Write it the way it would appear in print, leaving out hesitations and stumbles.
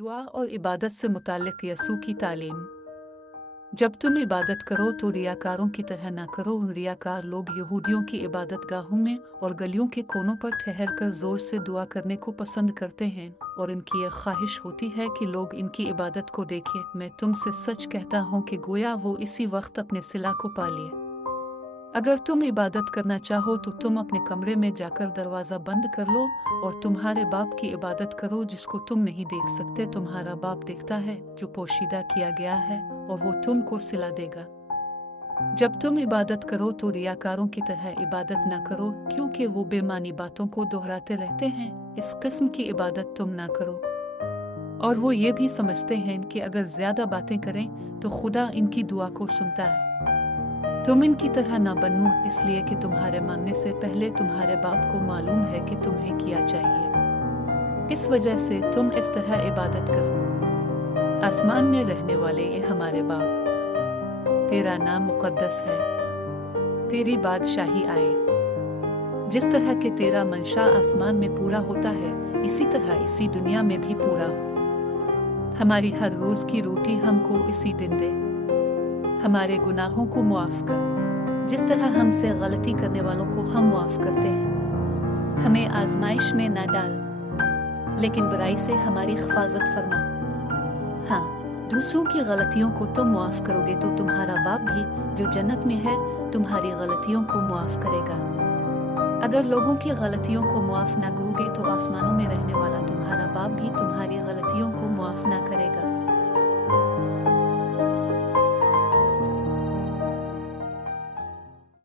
दुआ और इबादत से मुताल्लिक़ यसू की तालीम। जब तुम इबादत करो तो रियाकारों की तरह ना करो। रियाकार लोग यहूदियों की इबादत गाहों में और गलियों के कोनों पर ठहर कर ज़ोर से दुआ करने को पसंद करते हैं और इनकी यह ख्वाहिश होती है कि लोग इनकी इबादत को देखें। मैं तुमसे सच कहता हूँ कि गोया वो इसी वक्त अपने सिला को पा लिए। अगर तुम इबादत करना चाहो तो तुम अपने कमरे में जाकर दरवाज़ा बंद कर लो और तुम्हारे बाप की इबादत करो जिसको तुम नहीं देख सकते। तुम्हारा बाप देखता है जो पोशीदा किया गया है और वो तुमको सिला देगा। जब तुम इबादत करो तो रियाकारों की तरह इबादत ना करो, क्योंकि वो बेमानी बातों को दोहराते रहते हैं। इस किस्म की इबादत तुम ना करो। और वो ये भी समझते हैं कि अगर ज़्यादा बातें करें तो खुदा इनकी दुआ को सुनता है। तुम इनकी तरह ना बनो, इसलिए कि तुम्हारे मांगने से पहले तुम्हारे बाप को मालूम है कि तुम्हें क्या चाहिए। इस वजह से तुम इस तरह इबादत करो। आसमान में रहने वाले ये हमारे बाप, तेरा नाम मुकद्दस है, तेरी बादशाही आए। जिस तरह के तेरा मंशा आसमान में पूरा होता है, इसी तरह इसी दुनिया में भी पूरा हो। हमारी हर रोज़ की रोटी हमको इसी दिन दे। हमारे गुनाहों को मुआफ़ कर, जिस तरह हमसे गलती करने वालों को हम मुआफ़ करते हैं। हमें आजमाइश में ना डाल, लेकिन बुराई से हमारी हिफाजत फरमा। हाँ, दूसरों की गलतियों को तुम मुआफ़ करोगे तो तुम्हारा बाप भी जो जन्नत में है तुम्हारी गलतियों को मुआफ़ करेगा। अगर लोगों की गलतियों को मुआफ़ ना करोगे तो आसमानों में रहने वाला तुम्हारा बाप भी तुम्हारी गलतियों को मुआफ़ ना करेगा।